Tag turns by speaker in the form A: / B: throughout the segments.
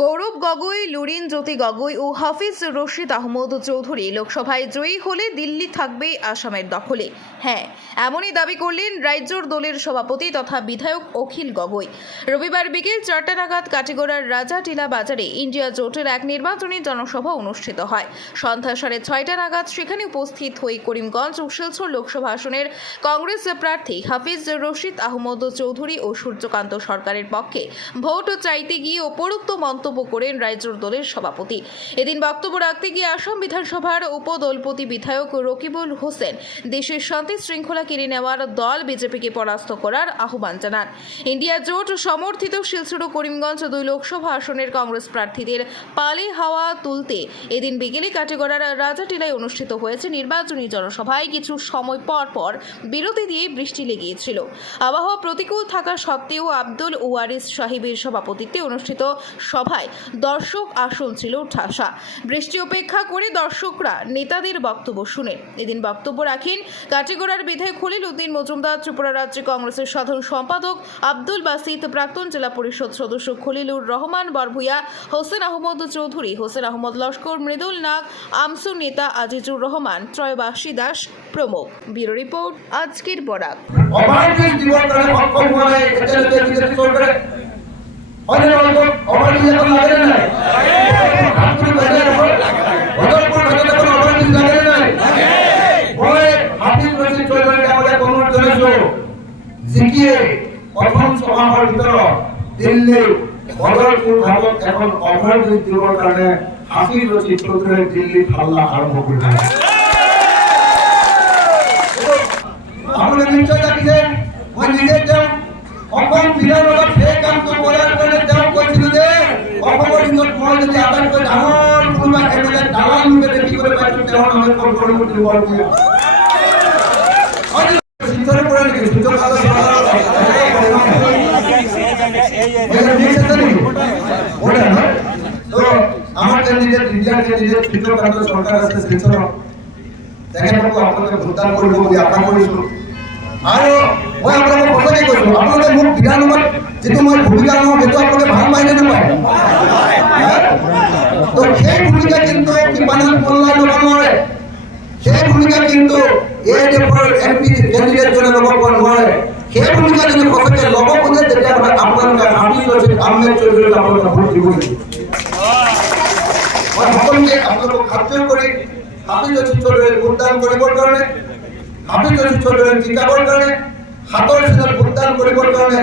A: গৌরব গগৈ, লুরিন জ্যোতি গগৈ ও হাফিজ রশিদ আহমদ চৌধুরী লোকসভায় জয়ী হলে দিল্লি থাকবে আসামের দখলে। হ্যাঁ এমনই দাবি করলেন রাজ্যর দলের সভাপতি তথা বিধায়ক অখিল গগৈ। রবিবার বিকেল চারটা নাগাদ কাটিগড়ার রাজাটিলা বাজারে ইন্ডিয়া জোটের এক নির্বাচনী জনসভা অনুষ্ঠিত হয়। সন্ধ্যা সাড়ে ছয়টা নাগাদ সেখানে উপস্থিত হয়ে করিমগঞ্জ ও শিলচর লোকসভা আসনের কংগ্রেস প্রার্থী হাফিজ রশিদ আহমদ চৌধুরী ও সূর্যকান্ত সরকারের পক্ষে ভোট চাইতে গিয়ে উপরোক্ত মন্তব্য করেন রাজ্যর দলের সভাপতি। এদিন বক্তব্য রাখতে গিয়ে আসাম বিধানসভার উপদলপতি বিধায়ক রকিবুল হোসেন দেশের শান্তি শৃঙ্খলা কেড়ে নেওয়ার দল বিজেপিকে পরাস্ত করার আহ্বান জানান। ইন্ডিয়া জোট সমর্থিত শিলচর ও করিমগঞ্জ দুই লোকসভা আসনের কংগ্রেস প্রার্থীদের পালে হাওয়া তুলতে এদিন বিকেলে কাটিগড়ার রাজাটিলায় অনুষ্ঠিত হয়েছে নির্বাচনী জনসভায় কিছু সময় পর পর বিরতি দিয়ে বৃষ্টি লেগিয়েছিল আবহাওয়া প্রতিকূল থাকা সত্ত্বেও আব্দুল ওয়ারিস সাহিবের সভাপতিত্বে অনুষ্ঠিত সভায় দর্শক আসন ছিল ঠাসা। বৃষ্টি উপেক্ষা করে দর্শকরা নেতাদের বক্তব্য শুনেন এদিন বক্তব্য রাখেন কাটিগড়ার বিধায়ক খলিল উদ্দিন মজুমদার, ত্রিপুরা রাজ্য কংগ্রেসের সাধারণ সম্পাদক আব্দুল বাসিত, প্রাক্তন জেলা পরিষদ সদস্য খলিলুর রহমান বরভুইয়া, হোসেন আহমদ চৌধুরী, হোসেন আহমদ লস্কর, মৃদুল নাগ, আমসু নেতা আজিজুর রহমান, ত্রয়বাসী দাস প্রমুখ। ব্যুরো রিপোর্ট, আজকের বরাক
B: অবাঞ্ছিত জীবন করে সক্ষম হলে এদেরকে বিজেপি সরকারে জিকিয়ে প্ৰথম ছমাহৰ ভিতৰত দিল্লী বদলপুৰ ভাগত এখন দিবৰ কাৰণে হাফিজ ৰশিদ চৌধুৰীয়ে দিল্লীত আপোনালোকে নিশ্চয় দেখিছে মই নিজে তেওঁ অসম বিধানসভাত সেই কামটো কৰাৰ কাৰণে তেওঁ কৈছিলো যে অসমৰ দিনত মই আটাইতকৈ ডাঙৰ কোনোবা একেবাৰে ডাঙৰ ভোটদান কৰিব বুলি আশা কৰিছোঁ আৰু মই আপোনালোকক সঁচাকৈ কৈছোঁ আপোনালোকে মোক বিধানসভাত যিটো মই ভূমিকা লওঁ ভালো পায়নে নাপায়? তো সেই ভূমিকা কিন্তু কৃপানাথ ল'ব নোৱাৰে সেই ভূমিকা কিন্তু এম পি নোৱাৰে সেই ভূমিকা যদি সঁচাকৈ ল'ব খোজে তেতিয়াহ'লে আপোনালোকে আপোনালোকে ভোট দিব মই সকলোকে আপোনালোকক খাতিৰ কৰি হাফিজ ৰচিদ চৌধুৰীক ভোটদান কৰিবৰ কাৰণে হাফিজ ৰচিদ চৌধুৰীক জিকাবৰ কাৰণে হাতৰ ভোটদান কৰিবৰ কাৰণে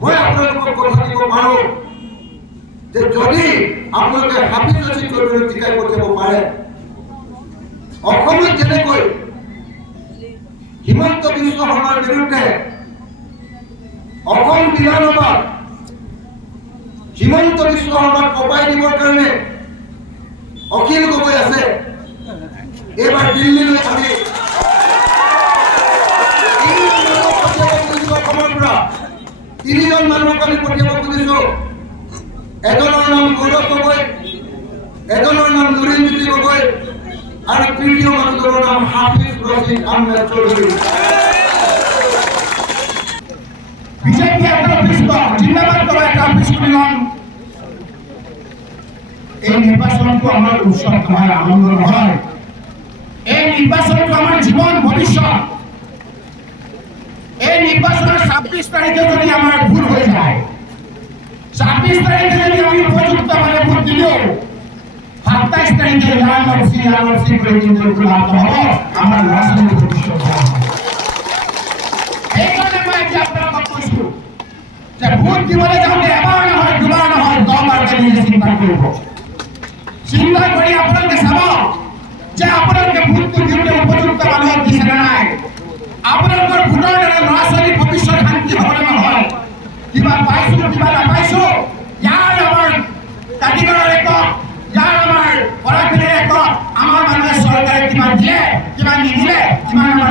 B: মই যে যদি আপোনালোকে হাফিজ ৰচিদ চৌধুৰীক জিকাই পঠিয়াব পাৰে অসমত যেনেকৈ হিমন্ত বিশ্ব শৰ্মাৰ বিৰুদ্ধে অসম বিধানসভাত হিমন্ত বিশ্ব শৰ্মাক কপাই দিবৰ কাৰণে অখিল গগৈ আছে এইবাৰ দিল্লীলৈ আমি তিনিজন মানুহক পঠিয়াব খুজিছো অসমৰ পৰা আমি পঠিয়াব খুজিছো এজনৰ নাম গৌৰৱ গগৈ এজনৰ নাম নুৰিনজ্যোতি গগৈ আৰু তৃতীয় মানুহজনৰ নাম হাফিজ ৰচিদ আহমেদ চৌধুৰী
C: এই নির্বাচনটো আমার উৎসব আনন্দ নহয় এই নির্বাচনটো আমার জীবন, ভবিষ্যৎ ছাব্বিশ তারিখে যদি আমার ভুল হয়ে যায়, ছাব্বিশ তারিখে যদি আমি উপযুক্ত মানে ভোট দিলেও, সাতাইশ তারিখে জানুয়ারি জানুয়ারি করে কিন্তু লাভ হব আমার রাজনৈতিক ভবিষ্যৎ হওয়া হবে। সেইকাৰণে মই এতিয়া আপোনালোকক কৈছো যে ভোট দিবলৈ যাওঁতে এবাৰ নহয়, দুবাৰ নহয় দহবাৰকে নিজে চিন্তা কৰিব চিন্তা চাব যে আপোনালোকে ভোটটো দিওঁতে উপযুক্ত দিছে নে নাই আপোনালোকৰ ভোটৰ দ্বাৰা ল'ৰা ছোৱালীৰ ভৱিষ্যত শান্তি হ'বনে নহয় কিবা পাইছোঁ, কিবা নাপাইছোঁ? ইয়াৰ আমাৰ তাঁতিগড়ৰ একক ইয়াৰ আমাৰ কৰাখিনিৰ একক আমাৰ মানুহে চৰকাৰে কিমান দিলে কিমান নিদিলে, কিমান আমাৰ